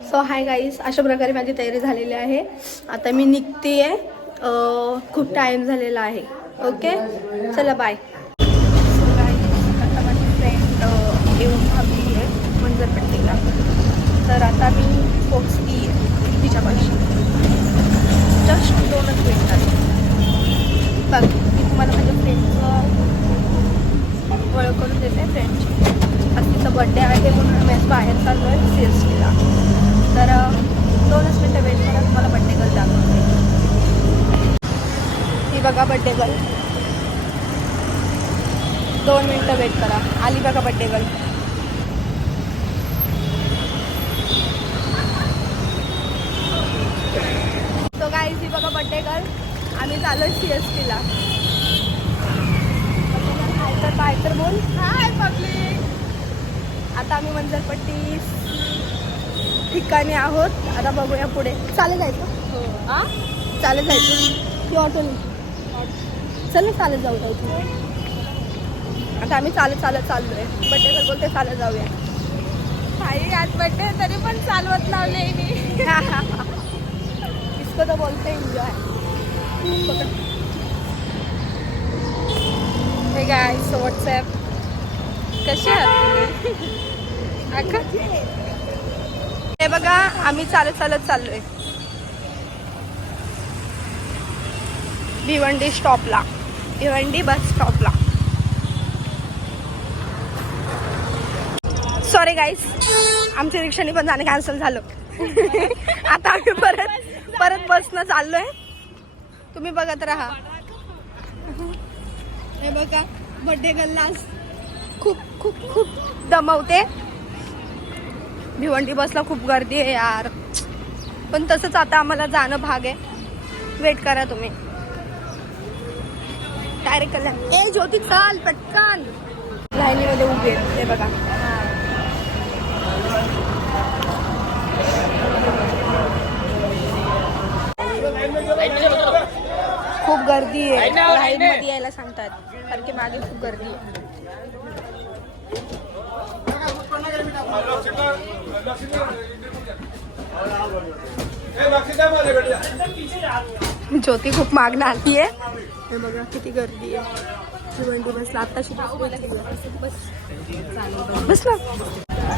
So hi guys, अशा प्रकारे माझी तयारी झालेली आहे. आता मी निघते आहे. खूप टाईम झालेला आहे. ओके, चला बाय. सो गाईस, आता माझी फ्रेंड येऊन थांबली आहे मंजरपट्टीला. तर आता मी पोचती आहे तिच्यापाशी. जस्ट 2च मिनिटात. बघ, मी तुम्हाला माझ्या फ्रेंडचं ओळख करून देते. फ्रेंडची आज तिचा बड्डे आहे म्हणून आम्ही बाहेर चाललो आहे CSTला. तर 2च मिनटं वेट करा, तुम्हाला बड्डे गर्ल दाखवते. ही बघा बड्डे गर्ल. 2 मिनटं वेट करा, आली बघा बड्डे गर्ल. तो गाईज, ही बघा बड्डे गर्ल. आम्ही चाललो आहे CSTला. हाय तर बोल. हाय पब्लिक. आता आम्ही मंजरपट्टी ठिकाणी आहोत. आता बघूया पुढे. चालेल जायचं? हो. हां, चालेल जायचं की ऑटोने? चल चालत जाऊ जायचं. आता आम्ही चालत चाललो आहे. बड्डे गर्ल बोलते चालत जाऊया. आई आज बड्डे तरी पण चालवत लावले मी. इसको तो बोलते एन्जॉय. हे गाईस, व्हॉट्सॲप कसे आहात तुम्ही? हे बघा, आम्ही चालत चाललोय भिवंडी स्टॉपला. भिवंडी बस स्टॉपला. सॉरी गाईस, आमच्या रिक्षाने पण जाणं कॅन्सल झालं. आता आम्ही परत बसनं चाललोय. तुम्ही बघत राहा. हे बघा, बड्डे गर्लला खूप खूप खूप दमवते. भिवंडी बसला खूप गर्दी आहे यार. पण तसंच आता आम्हाला जाणं भाग आहे. वेट करा तुम्ही. डायरेक्ट कल्याण. ए ज्योती, चल पटकन. लाईनीमध्ये उभी आहे. ते बघा, खूप गर्दी आहे. लाईन मध्ये यायला सांगतात कारण की मागे खूप गर्दी आहे. ज्योती खूप मागणं आली आहे. हे बघा किती गर्दी आहे. भिवंडी बसला आत्ताशी बस ना.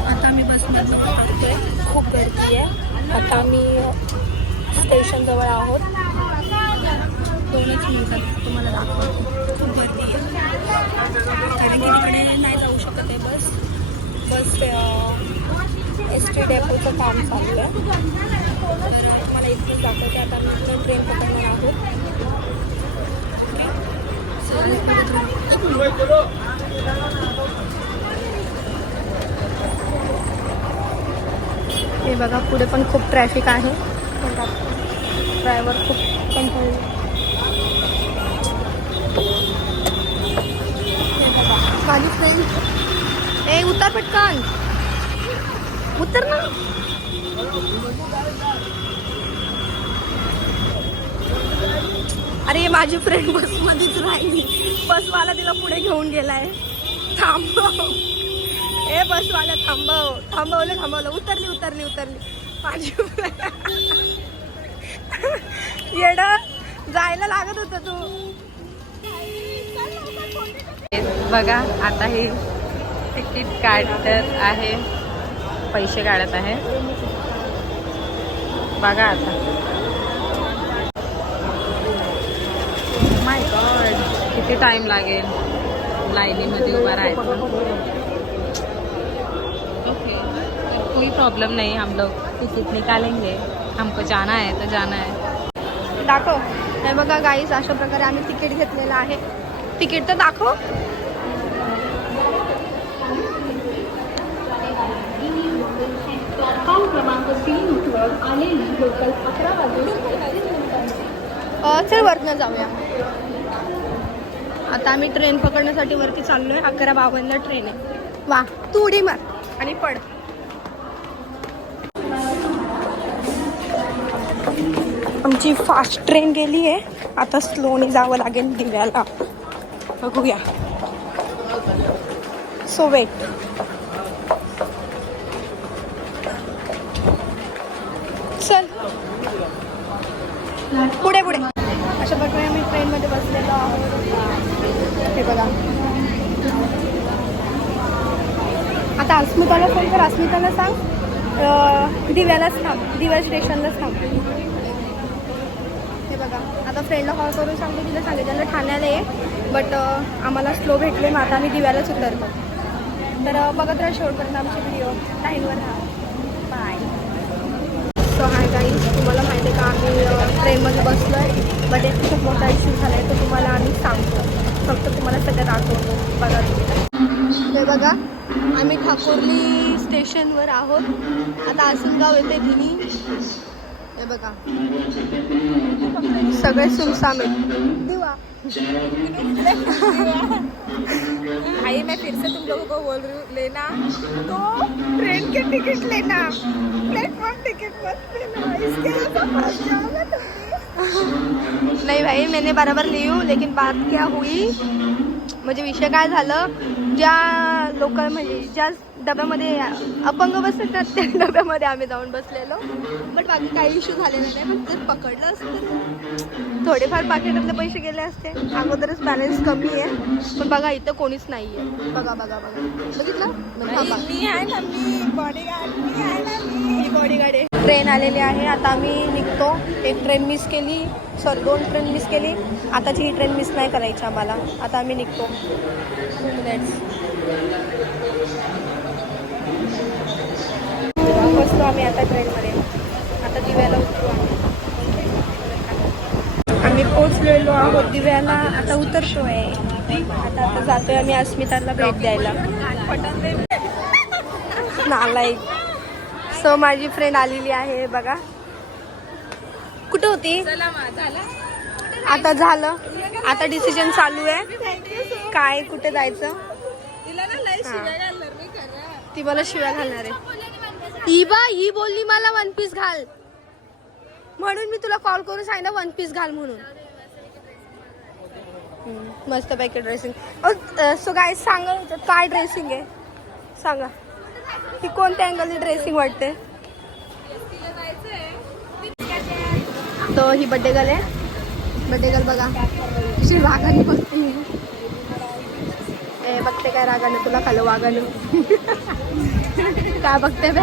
आता आम्ही बसमधून उतरतोय. खूप गर्दी आहे. आता आम्ही स्टेशन जवळ आहोत. 2च मिनिटात तुम्हाला दाखवतो. खूप गर्दी आहे कारण की तिकडे नाही जाऊ शकत आहे बस. ST डेपोचं काम चालू आहे. मला इथेच दाखवते. आता मी इथं ट्रेन पकडणार आहोत. हे बघा, पुढे पण खूप ट्रॅफिक आहे. ड्रायव्हर खूप कंटाळले. माझी फ्रेंड. ए उतर पटकन, उतर ना. अरे माझी फ्रेंड बसमध्येच राहिली. बसवाला तिला पुढे घेऊन गेलाय. थांबव. ए बसवाला थांबवलं. उतरली. माझी येड, जायला लागत होतं तू. बघा, आता हे तिकीट काढत आहे. पैसे काढत आहे. बघा आता. माय गॉड, किती टाइम लागेल लाईनीमध्ये उभा राहायचं. ओके, कोई प्रॉब्लम नहीं, हम लोग टिकट निकालेंगे. हमको जाना है तो जाना है. दाखव. हे बघा गाईस, अशा प्रकारे आम्ही तिकीट घेतलेलं आहे. तिकीट तर दाखव. प्लॅटफॉर्म क्रमांक 3 वर आलेली लोकल 11 वाजून चल वरनं जाऊया. आता आम्ही ट्रेन पकडण्यासाठी वरती चाललोय. 11:52 ट्रेन आहे. वा, तू उडी मार आणि पड. आमची फास्ट ट्रेन गेली आहे. आता स्लोनी जावं लागेल दिव्याला. बघूया. So wait. पुढे पुढे अशा प्रकारे आम्ही ट्रेनमध्ये बसलेलो आहोत. हे बघा. आता अस्मिताला फोन कर. अस्मिताला सांग दिव्यालाच थांब. दिव्या स्टेशनलाच थांब. हे बघा. आता फ्रेंडला कॉल करून सांगते. तिला सांगितलं ठाण्याला आहे बट आम्हाला स्लो भेटले मग आता आम्ही दिव्यालाच उतरतो. तर बघत राहा शेवटपर्यंत आमची व्हिडिओ. लाईनवर राहा. बाय. सो हाय गाईज, तुम्हाला माहिती आहे का आम्ही ट्रेनमध्ये बसलो आहे बट एक खूप मोठा इश्यू झाला आहे. तो तुम्हाला आम्ही सांगतो. फक्त तुम्हाला सगळं दाखवतो. बघा तुम्ही. हे बघा आम्ही ठाकुर्ली स्टेशनवर आहोत. आता आसनगाव येते धिनी. हे बघा सगळे सुमसाम आहेत. दिवा भाई मैं फिर से तुम लोगों को बोल रही हूँ, लेना तो ट्रेन के टिकट लेना, प्लेटफॉर्म टिकट मत लेना. इसके लिए तो फंस जाओगे तुम. नहीं भाई मैंने बराबर ली हूँ लेकिन बात क्या हुई म्हणजे विषय काय झालं. ज्या लोकल म्हणजे ज्या डब्यामध्ये अपंग बसतात ना त्या डब्यामध्ये आम्ही जाऊन बसलेलो बट बाकी काही इश्यू झालेला नाही. पण जर पकडलं असतं तर थोडेफार पाकिटातले पैसे गेले असते. अगोदरच बॅलन्स कमी आहे पण बघा इथं कोणीच नाही आहे. बघा बघा बघा बघितलं. मी आहे ना, मी बॉडीगार्ड, मी आहे ना, मी बॉडीगार्ड आहे. ट्रेन आलेली आहे. आता आम्ही निघतो. एक ट्रेन मिस केली. सॉरी 2 ट्रेन मिस केली. आताची ही ट्रेन मिस नाही करायची आम्हाला. आता आम्ही निघतो. 2 मिनिट्स. बसलो आम्ही आता ट्रेनमध्ये. आता दिव्याला उतरू आम्ही पोचलेलो आहोत दिव्याला. आता उतरतोय. आता जातोय आम्ही अस्मिताला भेट द्यायला. नालायक. सो माझी फ्रेंड आलेली आहे बघा. कुठे होती. आता झालं. आता डिसिजन चालू आहे काय कुठे जायचं. ती मला शिव्या घालणार आहे. ही बोलली मला 1 पीस घाल म्हणून मी तुला कॉल करून सांगितलं 1 पीस घाल म्हणून. मस्त पैकी ड्रेसिंग. सो काय सांगा काय ड्रेसिंग आहे सांगा. ही कोणत्या अँगलची ड्रेसिंग वाटते. तो ही बड्डे गर्ल आहे. बड्डे गर्ल बघा कशी वाघाने बघते. बघते काय रागानं तुला खालं वागानं. काय बघते बे.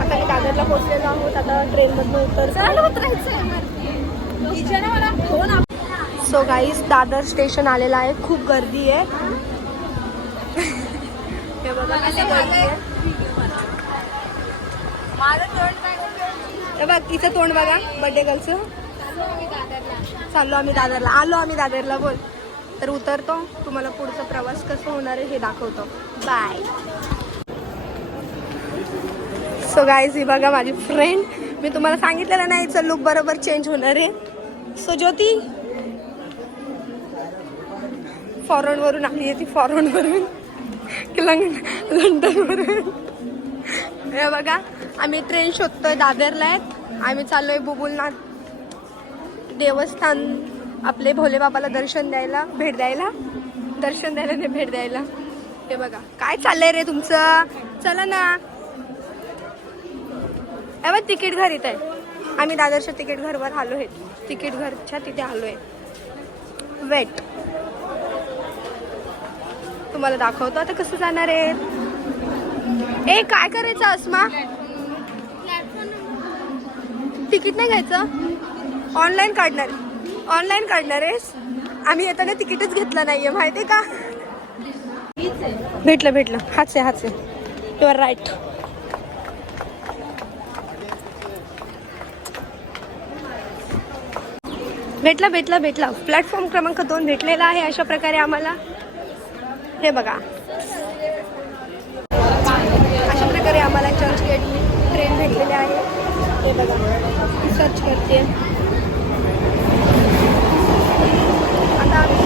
आता मी दादरला पोहोचलेलो आहोत. आता ट्रेनमधून सो गाईस दादर स्टेशन आलेलं आहे. खूप गर्दी आहे. हे बघा किती गर्दी आहे. बघ तिचं तोंड बघा बड्डे गर्लचं. चाललो आम्ही दादरला. आलो आम्ही दादरला. बोल. तर उतरतो. तुम्हाला पुढचा प्रवास कसं होणार आहे हे दाखवतो. बाय. सो गाईज ही बघा माझी फ्रेंड. मी तुम्हाला सांगितलेलं नाही हिचं लुक बरोबर चेंज होणार आहे. सो ज्योती फॉरेनवरून आली आहे. ती फॉरेनवरून लंडनवरून. हे बघा आम्ही ट्रेन शोधतोय. दादरला आहेत. आम्ही चाललोय बुबुलनाथ देवस्थान आपले भोले बाबाला दर्शन द्यायला भेट द्यायला. दर्शन द्यायला नाही भेट द्यायला. हे बघा काय चाललंय रे तुमचं. चला ना. बघ तिकीट घर इथं आहे. आम्ही दादरच्या तिकीट घरवर आलो आहे. तिकीट घरच्या तिथे आलोय. वेट तुम्हाला दाखवतो आता कसं जाणार आहे. ए काय करायचं अस्मा. तिकीट नाही घ्यायचं. ऑनलाईन काढणार. ऑनलाईन काढणार आहेस. आम्ही येताना तिकीटच घेतलं नाहीये माहिती का. भेटलं हाच आहे. You are right. भेटला. प्लॅटफॉर्म क्रमांक 2 भेटलेला आहे. अशा प्रकारे आम्हाला हे बघा अशा प्रकारे आम्हाला चर्चगेट ट्रेन भेटलेली आहे. हे बघा सर्च करते. आता आम्ही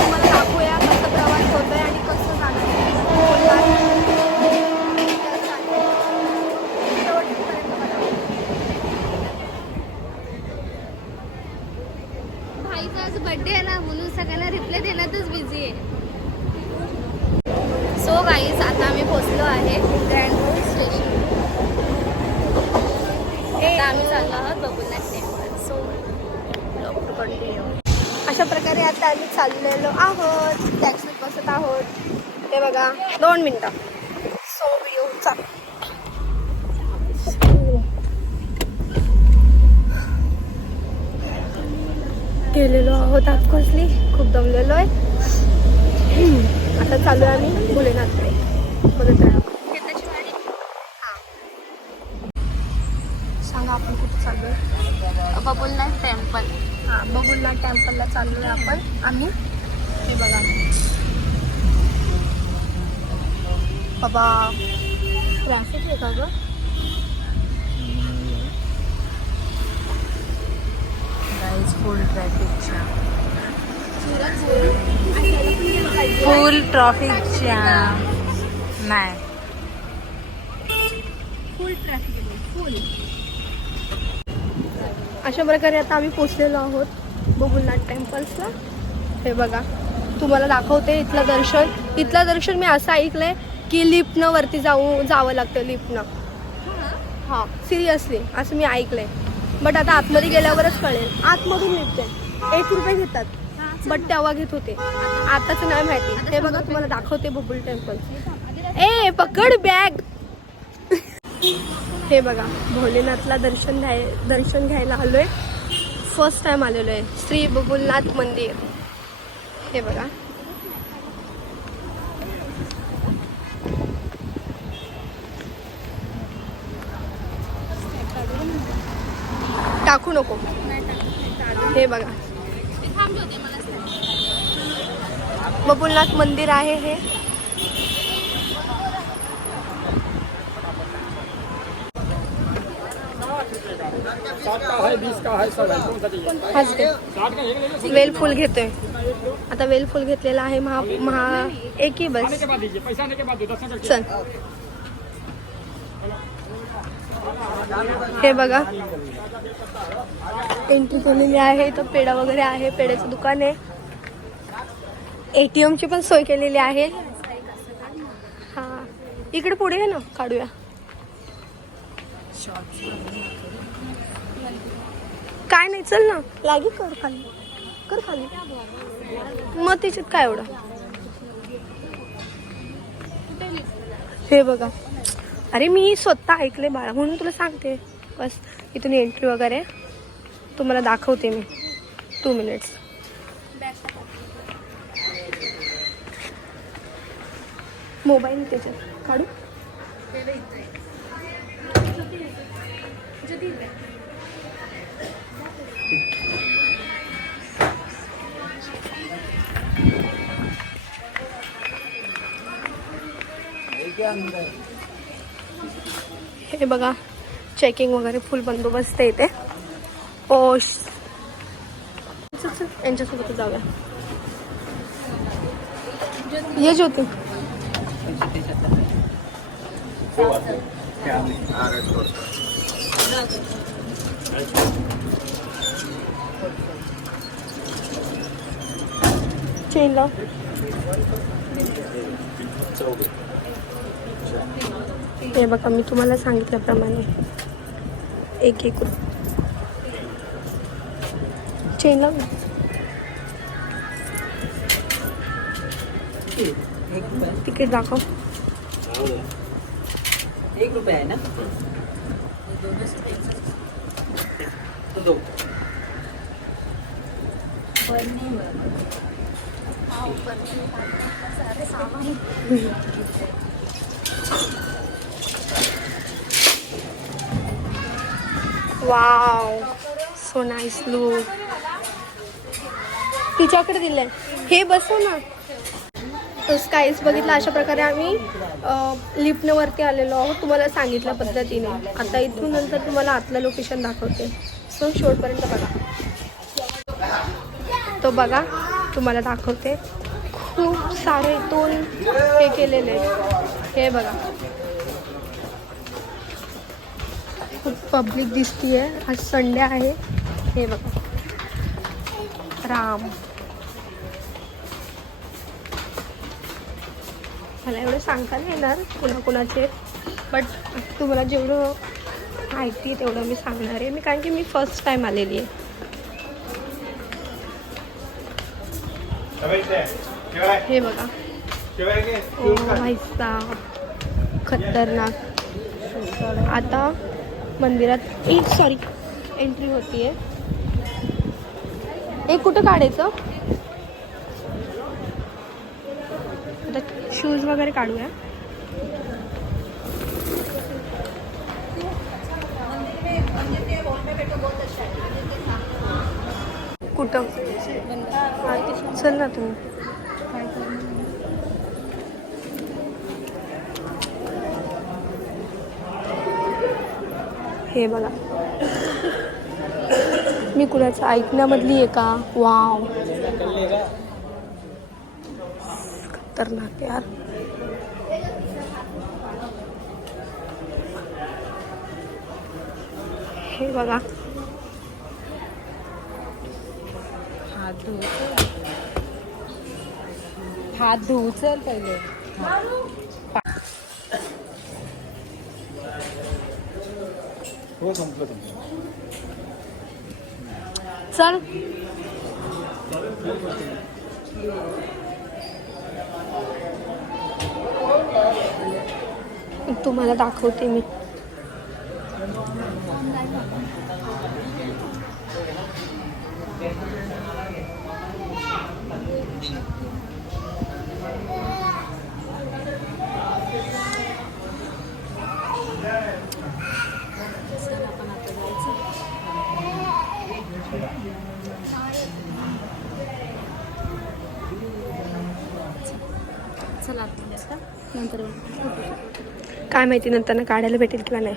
तुम्हाला दाखवूया कसं प्रवास होतोय आणि कसं जाणार आहे. भाईचा आज बर्थडे आहे ना म्हणून सगळ्यांना रिप्लाय देण्यातच बिझी आहे. सो गाईज आता आम्ही पोचलो आहे ग्रँड रोड स्टेशन. आता आम्ही चाललो आहोत बबुलनाथ टेम्पल. So continue. अशा प्रकारे आता आम्ही चाललेलो आहोत, टॅक्सीत बसत आहोत. हे बघा 2 मिनटं. सो व्हिडिओ चालू. गेलेलो आहोत आतकोसली, खूप दमलेलो आहे. आता चालू आहे आम्ही भोलेनाथकडे. बघत राहा. हां, सांगा आपण कुठे चालू आहे. बबुलनाथ टेम्पल. हां, बबुलनाथ टेम्पलला चाललो आहे आपण. आम्ही हे बघा बाबा, ट्रॅफिक आहे का गं? फुल ट्रॅफिक फुल ट्रॉफिकच्या नाही फुल ट्रॅफिक आहे, फुल. अशा प्रकारे आता आम्ही पोचलेलो आहोत बबुलनाथ टेम्पल्सला. हे बघा, तुम्हाला दाखवते इथलं दर्शन. इथलं दर्शन मी असं ऐकलंय की लिफ्टनं वरती जावं लागतं, लिफ्टनं. हां, सिरियसली असं मी ऐकलंय. बट आता आतमध्ये गेल्यावरच कळेल. आतमधून लिफ्ट आहे, 1 रुपये घेतात. बट तेव्हा घेत होते, आताच नाही माहिती. हे बघा, तुम्हाला दाखवते बबुल टेम्पल. ए पकड बॅग. हे बघा, भोलेनाथला दर्शन घ्यायला आलोय. फर्स्ट टाइम आलेलो आहे श्री बबुलनाथ मंदिर. हे बघा, टाकू नको. हे बघा, बबुलनाथ मंदिर आहे हे. वेल फूल घेतोय आता. वेल फूल घेतलेला आहे. महा एक ही बस. चल, हे बघा, एंट्री केलेली आहे. इथं पेढा वगैरे आहे, पेढ्याचं दुकान आहे. ATM ची पण सोय केलेली आहे. हा, इकडे पुढे आहे ना, काढूया. काय नाही, चल ना, लागी कर खाली, कर खाली. मग त्याच्यात काय एवढं. हे बघा, अरे मी स्वतः ऐकले बाळा, म्हणून तुला सांगते. बस इथून एंट्री वगैरे तुम्हाला दाखवते मी. 2 मिनिट्स. मोबाईल त्याच्यात काढू. हे बघा, चेकिंग वगैरे फुल बंदोबस्त आहे इथे. ओश, यांच्यासोबत जाऊया. ये ज्योती. चेन लाव. हे बघा, मी तुम्हाला सांगितल्याप्रमाणे 1-1 चेन लाव. तिकीट दाखव. 1 रुपया आहे ना. Wow, so nice look. तिच्याकडे दिलंय हे, बसव ना. तो स्काईज बघितला. अशा प्रकारे आम्ही लिफ्टने वरती आलेलो आहोत, तुम्हाला सांगितल्या पद्धतीने. आता इथून नंतर तुम्हाला आतलं लोकेशन दाखवते. सो शेवटपर्यंत बघा. तो बघा, तुम्हाला दाखवते. खूप सारे इथून हे केलेले. हे बघा, खूप पब्लिक दिसतीये. आज संडे आहे. हे बघा, राम. मला एवढं सांगता नाही येणार कुणाकुणाचे, बट तुम्हाला जेवढं माहिती आहे तेवढं मी सांगणार आहे कारण की मी फर्स्ट टाइम आलेली आहे. हे बघा ओ भाई साहब खतरनाक. आता मंदिरात सॉरी एंट्री होतीये. एक कुठं काढायचं आता शूज वगैरे काढूया. कुठं चल ना तू. हे बघा मी कुणाचं ऐकण्यामधली आहे का. वाव खतरनाक यार. हे बघा हात धुवू चल पहिले. चल तुम्हाला दाखवते मी. चला नंतर काय माहिती नंतर काढायला भेटेल किंवा नाही.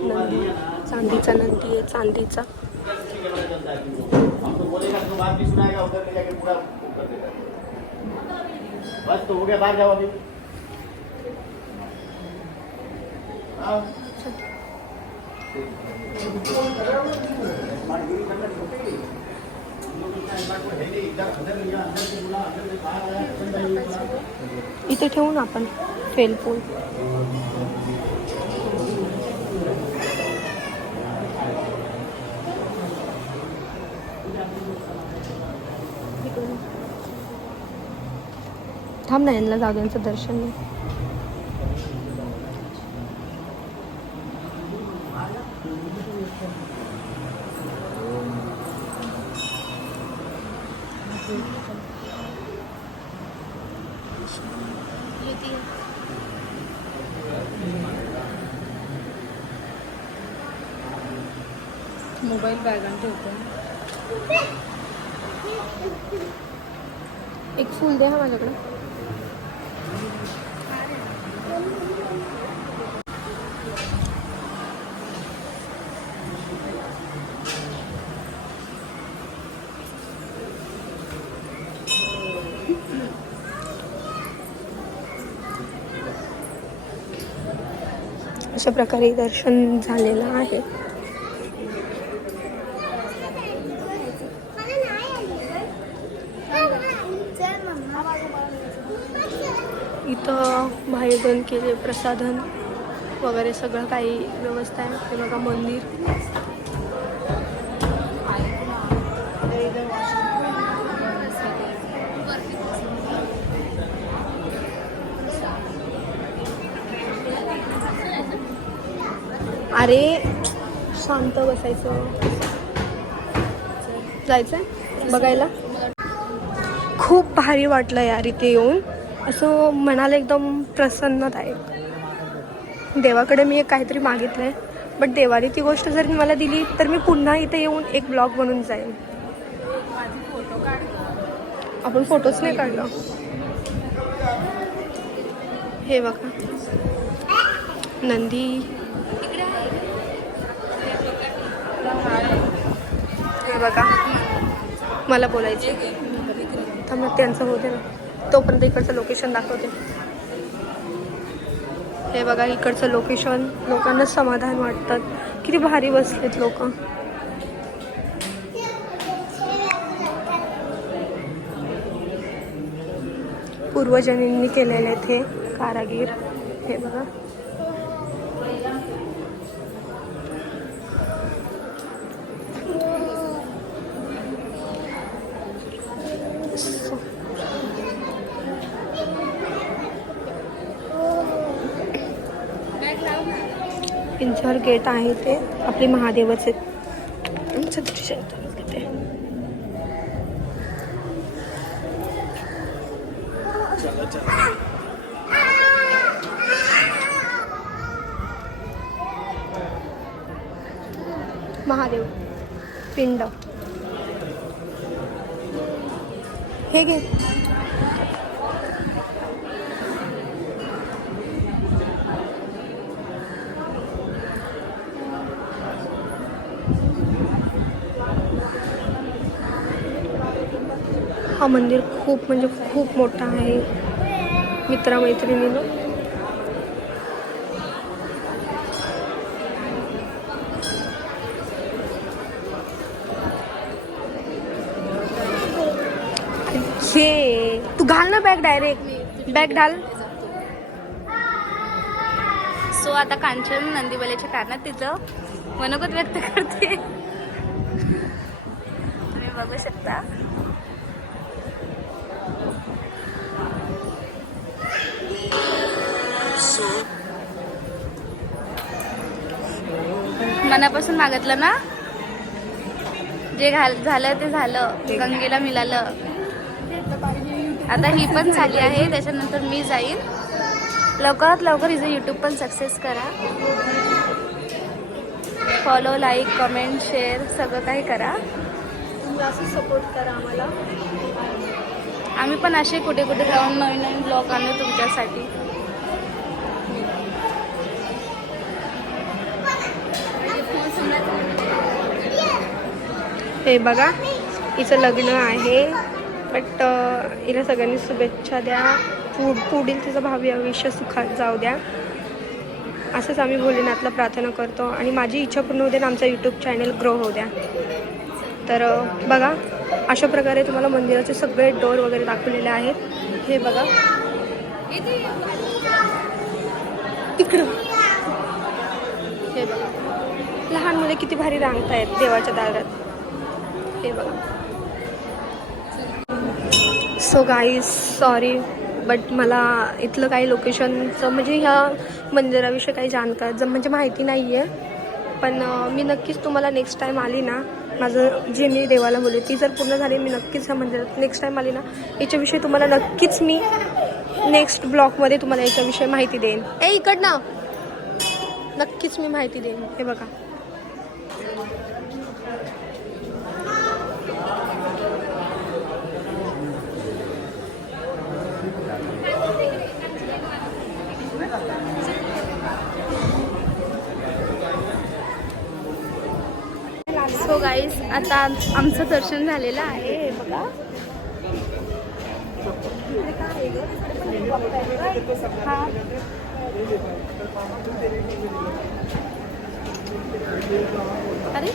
नंदी चांदीचा नंदी आहे चांदीचा. बस तो हो गया बाहर जाओ अभी. इथे ठेवू ना आपण फेल फूल. थांब ना यांना जाऊ यांचं दर्शन नाही. मोबाईल बॅगात ठेवते. एक फूल दे हा माझ्याकडे. अशा प्रकारे दर्शन झालेलं आहे. इथं बाहेर केले प्रसाधन वगैरे सगळं काही व्यवस्था आहे. हे बघा मंदिर. अरे शांत बसायचं. जायचंय बघायला. खूप भारी वाटलं यार इथे येऊन. असं मनाला एकदम प्रसन्नदायक. देवाकडे मी एक काहीतरी मागितलंय बट देवाने ती गोष्ट जर मला दिली तर मी पुन्हा इथे येऊन एक ब्लॉग बनवून जाईल. आपण फोटोच नाही काढलं. हे बघा नंदी. हे बघा मला बोलायचे थांबा त्यांचं होते ना तोपर्यंत इकडचं लोकेशन दाखवते. हे बघा इकडचं लोकेशन. लोकांना समाधान वाटतात. किती भारी बसलेत लोक. पूर्वजांनी केलेले आहेत हे कारागीर. हे बघा. पिंजर गेट आहे ते आपले महादेवाचे दृश्य ते. महादेव पिंड हे घे. हा मंदिर खूप म्हणजे खूप मोठा आहे मित्रमैत्रिणींनो. हे तू घाल ना बॅग, डायरेक्ट बॅग घाल. सो आता कांचन नंदीबैलाच्या कारणात तिचं मनोगत व्यक्त करते. तुम्ही बघू शकता. मनापासून मागितलं ना, जे झालं ते झालं, गंगेला मिळालं. आता ही पण झाली आहे, त्याच्यानंतर मी जाईन. लवकरात लवकर हिचं यूट्यूब पण सक्सेस करा. फॉलो, लाईक, कमेंट, शेअर सगळं काही करा. तुम्ही असं सपोर्ट करा आम्हाला. आम्ही पण असे कुठे कुठे जाऊन नवीन नवीन ब्लॉग आणू तुमच्यासाठी. हे बघा, हिचं लग्न आहे. बट हिला सगळ्यांनी शुभेच्छा द्या. पुढील तिचं भावी आयुष्य सुखात जाऊ द्या, असंच आम्ही भोलेनाथला प्रार्थना करतो. आणि माझी इच्छा पूर्ण होऊ द्या आणि आमचा यूट्यूब चॅनल ग्रो होऊ द्या. तर बघा, अशा प्रकारे तुम्हाला मंदिराचे सगळे डोर वगैरे दाखवलेले आहेत. हे बघा तिकडं. हे बघा, लहान मुले किती भारी रांगतायत देवाच्या दारात. हे बघा. सो गाईज, सॉरी बट मला इथलं काही लोकेशनचं म्हणजे ह्या मंदिराविषयी काही म्हणजे माहिती नाही आहे. पण मी नक्कीच तुम्हाला नेक्स्ट टाईम आली ना, माझं जे मी देवाला बोलले ती जर पूर्ण झाली, मी नक्कीच ह्या मंदिरात नेक्स्ट टाईम आली ना, याच्याविषयी तुम्हाला नक्कीच मी नेक्स्ट ब्लॉगमध्ये तुम्हाला याच्याविषयी माहिती देईन. इकडनं नक्कीच मी माहिती देईन. हे बघा, सो गाईज, आता आमचं दर्शन झालेलं आहे. हे बघा, अरे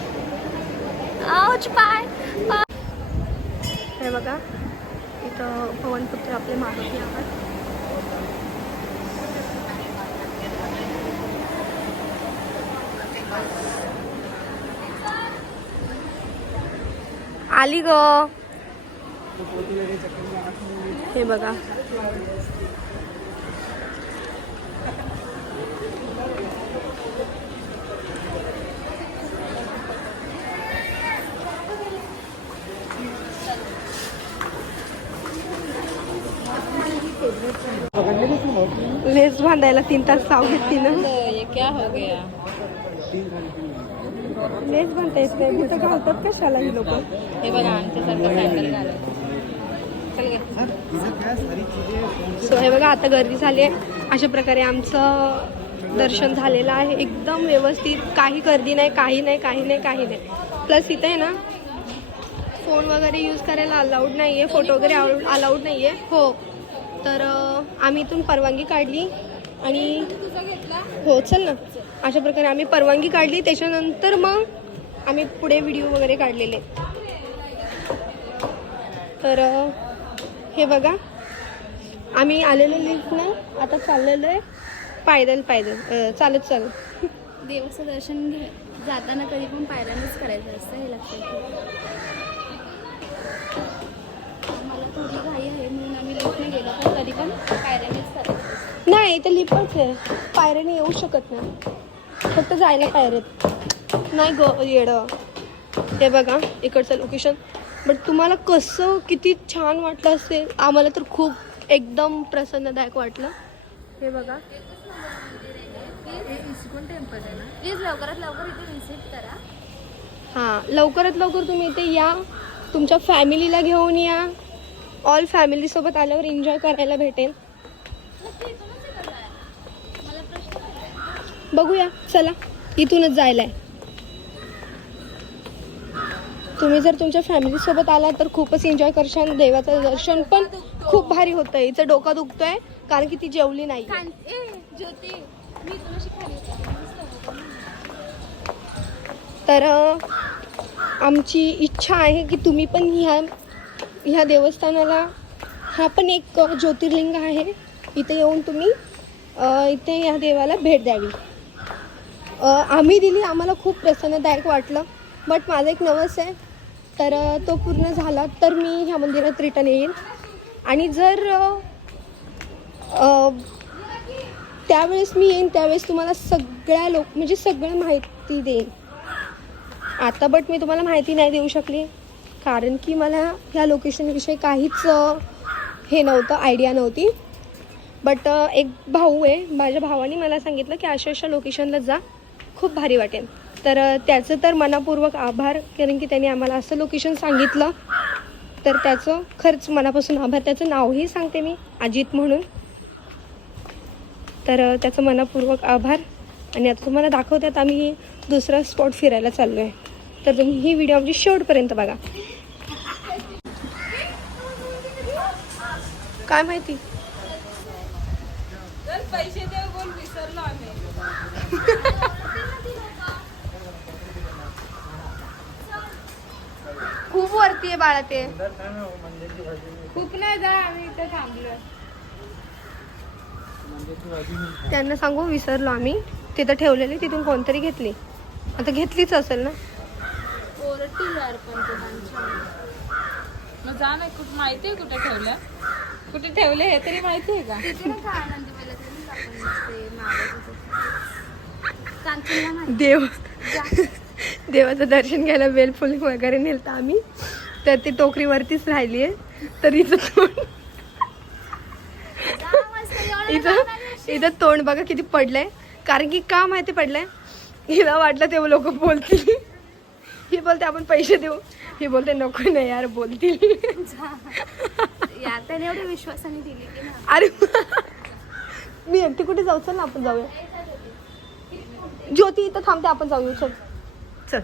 आउच पाय. हे बघा, इथं पवनपुत्र आपले मारुती आहात. आली ग. हे बघा, लेस बांधायला 3 तास लावले तिनं. क्या हो गया? लेस बांधता येत नाही, कुठं घालतात कशाला ही लोक. हे बघा, आमच्यासारखं सँडल घाल. सो हे बघा, आता गर्दी झाली आहे. अशा प्रकारे आमचं दर्शन झालेलं आहे एकदम व्यवस्थित. काही गर्दी नाही, काही नाही. प्लस इथं आहे ना, फोन वगैरे यूज करायला अलाउड नाही आहे, फोटो वगैरे अलाउड नाही आहे. हो, तर आम्ही इथून परवानगी काढली आणि हो चल ना. अशा प्रकारे आम्ही परवानगी काढली, त्याच्यानंतर मग आम्ही पुढे व्हिडिओ वगैरे काढलेले. तर हे बघा, आम्ही आलेलो लिफ्ट ना, आता चाललेलो आहे पायदल चालत. देवाचं दर्शन जाताना कधी पण पायऱ्यानेच करायचं असतं, हे लक्षात ठेवा. मला थोडी घाई आहे म्हणून आम्ही लिफ्टने गेलो, पण कधी पण पायऱ्यानेच करायचं. नाही इथं लिफ्टच आहे, पायऱ्याने येऊ शकत नाही, फक्त जायला पायऱ्यात. नाही ग येडं. हे बघा इकडचं लोकेशन. बट तुम्हाला कसं किती छान वाटलं असेल, आम्हाला तर खूप एकदम प्रसन्नदायक वाटलं. हे बघा प्लीज लवकरात लवकर इथे विजिट करा. हां लवकरात लवकर तुम्ही इथे या, तुमच्या फॅमिलीला घेऊन या. ऑल फॅमिलीसोबत आल्यावर एन्जॉय करायला भेटेल. बघूया चला, इथूनच जायला आहे. तुम्ही जर तुमच्या फॅमिलीसोबत आला तर खूपच एन्जॉय करशाल. देवाचं दर्शन पण खूप भारी होतं. हिचं डोका दुखतोय कारण की ती जेवली नाही. ज्योती मी तुला शिकवली. तर आमची इच्छा आहे की तुम्ही पण ह्या देवस्थानाला, हा पण एक ज्योतिर्लिंग आहे, इथे येऊन तुम्ही इथे ह्या देवाला भेट द्यावी. आम्ही दिली, आम्हाला खूप प्रसन्नदायक वाटलं. बट माझा एक नवस आहे, तर तो पूर्ण झाला तर मी ह्या मंदिरात रिटर्न येईन. आणि जर त्यावेळेस मी येईन त्यावेळेस तुम्हाला सगळं माहिती देईन. आता बट मी तुम्हाला माहिती नाही देऊ शकली कारण की मला ह्या लोकेशनविषयी काहीच हे नव्हतं, आयडिया नव्हती. बट एक भाऊ आहे, माझ्या भावाने मला सांगितलं की अशा लोकेशनला जा, खूप भारी वाटेल. तर त्याचं तर मनापूर्वक आभार, कारण की त्याने आम्हाला असं लोकेशन सांगितलं, तर त्याचं खरंच मनापासून आभार. त्याचं नावही सांगते मी, अजित म्हणून. तर त्याचं मनापूर्वक आभार. आणि आता तुम्हाला दाखवतात आम्ही दुसरा स्पॉट फिरायला चाललो आहे, तर तुम्ही ही व्हिडिओ आमची शेवटपर्यंत बघा. काय माहिती पैसे देऊ बोल, विसरलो आम्ही. खूप वरती आहे बाळा ते. खूप नाही जा, आम्ही इथे थांबलोय. त्यांना सांगू विसरलो आम्ही, तिथं ठेवलेली, तिथून कोणतरी घेतली. आता घेतलीच असेल ना. ओरडतील यार पण ते त्यांच्या. मग जा ना, कुठे माहिती आहे कुठे ठेवल्या, कुठे ठेवले हे तरी माहिती आहे का? तिथे नाही का आनंदी पहिला तरी आपण ते मागायचं कांचनला माहिती. देवाचं दर्शन घ्यायला बेलफुल वगैरे नेलतं आम्ही, तर ती टोकरीवरतीच राहिली आहे. तर इथं तोंड बघा किती पडलंय. कारण की का माहिती पडलंय, हिला वाटलं तेव्हा लोक बोलतील. ही बोलते आपण पैसे देऊ, ही बोलते नको नाही यार बोलतील. यार त्याने एवढी विश्वासाने दिली की ना. अरे मी एकटी कुठे जाऊ, चल ना आपण जाऊया. ज्योती इथं थांबते, आपण जाऊया. चल चल,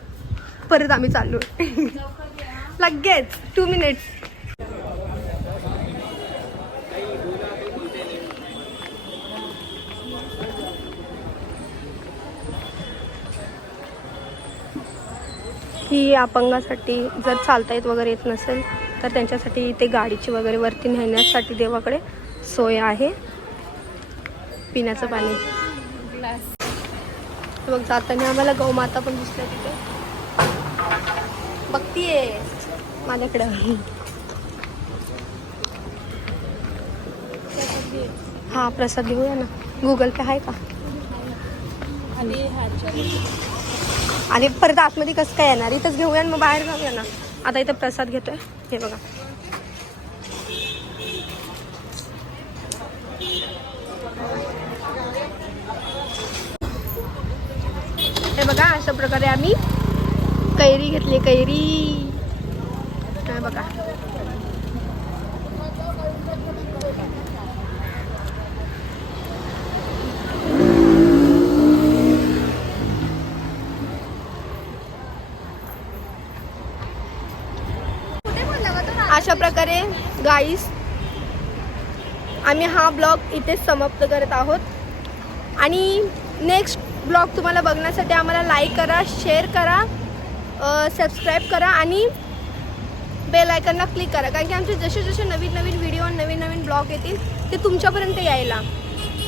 परत आम्ही चाललो लगेच 2 मिनिट्स. ही अपंगासाठी जर चालता येत वगैरे येत नसेल तर त्यांच्यासाठी इथे गाडीची वगैरे वरती नेण्यासाठी देवाकडे सोय आहे. पिण्याचं पाणी बघ. जाताना आम्हाला गौमाता पण दिसल्या तिथे, बघतीये माझ्याकडं. हा प्रसाद घेऊया ना. गुगल पे आहे का? आणि परत आतमध्ये कसं काय येणार, इथंच घेऊया मग बाहेर जाऊया ना. आता इथं प्रसाद घेतोय, हे बघा. हे बघा अशा प्रकारे आम्ही कैरी घेतली. कैरी हे बघा. अशा प्रकारे गाईस आम्ही हा ब्लॉग इथेच समाप्त करत आहोत. आणि नेक्स्ट ब्लॉग तुम्हाला बघण्यासाठी आम्हाला लाईक करा, शेअर करा, सबस्क्राईब करा आणि बेल आयकॉनला क्लिक करा, कारण की आमचे जसे जसे नवीन नवीन व्हिडिओ नवीन नवीन ब्लॉग येतील ते तुमच्यापर्यंत यायला.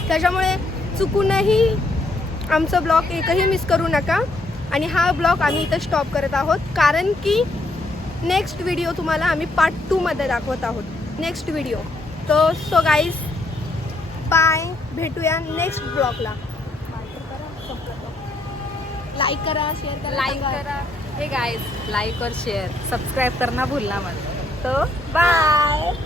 त्याच्यामुळे चुकूनही आमचं ब्लॉग एकही मिस करू नका. आणि हा ब्लॉग आम्ही इथं स्टॉप करत आहोत, कारण की नेक्स्ट व्हिडिओ तुम्हाला आम्ही पार्ट 2 मध्ये दाखवत आहोत. Next video. तर सो गाईज बाय, भेटूया नेक्स्ट ब्लॉगला. लाइक करा, शेयर करा, लाइक करा. हे गाइस, लाइक और शेयर, सब्सक्राइब करना भूलना मत. तो बाय.